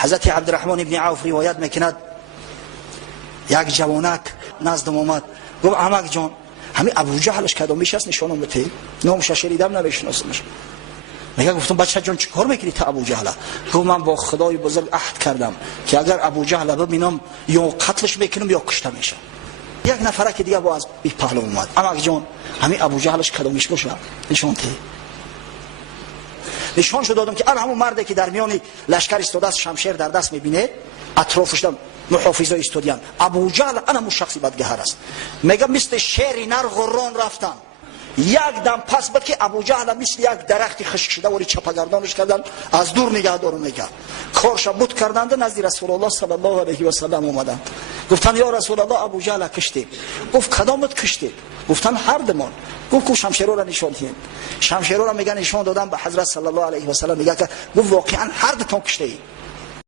حضرت عبدالرحمن ابن عوف روایت میکند یک جوانک نزدم اومد گفت عمک جان همین ابو جهلش کدومیش است نشانم بده، نامش شنیدم نمیشناسمش. میگه گفتم بچه جان چیکار میکنی تا ابو جهل؟ گفت من با خدای بزرگ عهد کردم که اگر ابو جهل ببینم یا قتلش میکنم یا کشته میشم. یک نفره که دیگه با از بی پهلو اومد عمک جان همین ابو جهلش کدومیش باشه نشان ده. نشان شو دادم که همون مردی که در میان لشکر ایستاده است شمشیر در دست میبینه اطرافش محافظای ایستادیان ابو جهل همون شخصی بدگهر است. میگه مثل شیر نر غران رفتن یک دم پس بعد که ابو جهل مثل یک درختی خشک شده ولی چپگردانش کردن از دور نگاه دارم میگه کارش بود کردند نزد رسول الله صلی الله علیه و سلم اومدن گفتن یا رسول الله ابو جهل کشته. گفت کدامت کشته؟ گفتن هر دمان. گفت کو شمشیرو را نشان دهید. شمشیرو را میگن نشان دادم به حضرت صلی الله علیه و سلم میگه که گفت واقعا هر دو تا کشته ای.